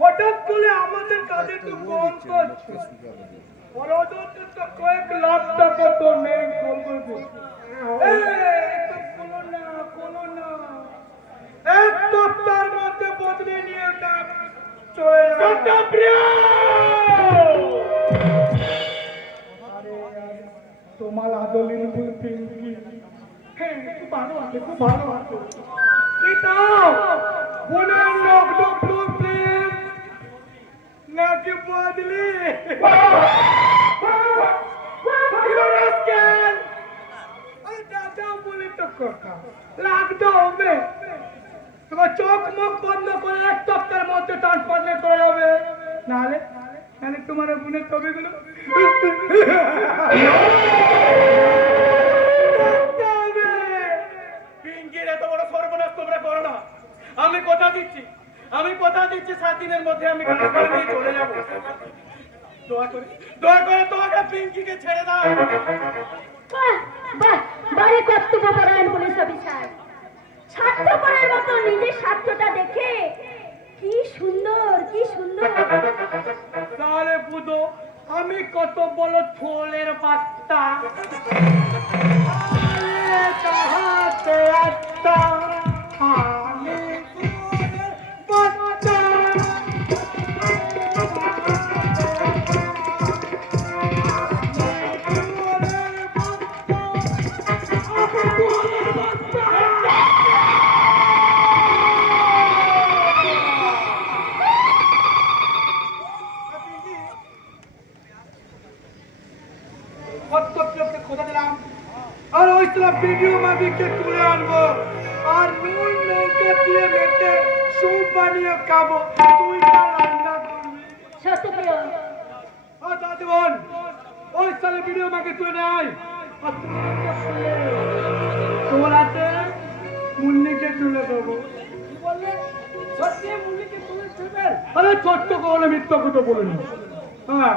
হঠাৎ করে আমাদের কাজে তো ফোন করছ। পরবর্তীতে তো কয়েক লাখ টাকা তো নেই বলব এই তো বলো না বলো না। এক সপ্তাহের মধ্যে বদলে নিয়ে ওটা চলে যাবে আরে আরে, তোমার আদলের বলতে কি? হ্যাঁ খুব ভালো আছে খুব ভালো আছে। বোনের প্লিজ নাকি বদলি দাদা বলে তো কথা লাগতে হবে তোমার চোখ মুখ বন্ধ করে এক সপ্তাহের মধ্যে ট্রান্সফার করে যাবে নাহলে নাহলে তোমার বোনের ছবিগুলো হবে। পিঙ্কির এত বড় সর্বনাশ তোমরা করো না আমি কথা দিচ্ছি আমি কথা দিচ্ছি সাত দিনের মধ্যে আমি ট্রান্সফার নিয়ে চলে যাব। দয়া করে দয়া করে তোমাকে পিঙ্কিকে ছেড়ে দাও। বাহ বাহ বারে কর্তব্যপরায়ণ পুলিশ অফিসার। স্বার্থপরের মতো নিজের স্বার্থটা দেখে কি সুন্দর কি সুন্দর। তাহলে বুঝো আমি কত বলো ছোলের আত্মা। আর ওই সব ভিডিও মাবিকে তুলে আনব। আর নুন লঙ্কা দিয়ে মেখে স্যুপ বানিয়ে খাব। তুই রান্না করবি। সত্যপ্রিয় আর দাদি বোন ওই সালে ভিডিও মাকে তুলে নেয়। তোমার হাতে মুন্নিকে তুলে দেবো? আরে ছোট্ট করে মিথ্যা কথা বলিনি। হ্যাঁ।